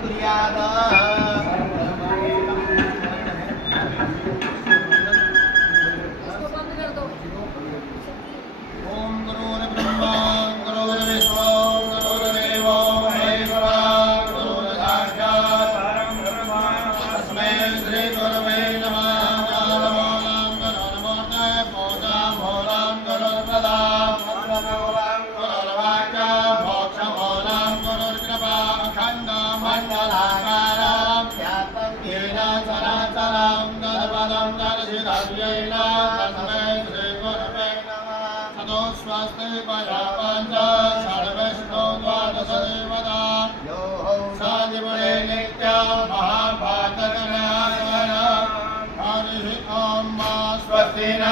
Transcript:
कुर्यात् ओम गुरुर्ब्रह्मा गुरुर्विष्णु गुरुर्देवो महेश्वरः गुरुर्साक्षात् परं ब्रह्म तस्मै श्री गुरवे नमः कालमूलं गुरुर्मूर्ते पूजां मूलं गुरुर्प्रदां गुरुर्वाक्यं मोक्षमूलं गुरुर्कृपा अखण्डमण्डलाकारं व्याप्तं येन चराचरं तत्पदं दर्शितव्येन तस्मै श्री गुरवे स्वस्ति परापंच षड्विष्णु द्वादश देवता साधिपते नित्यं महापातकनाशनं हरिः ॐ स्वस्ति न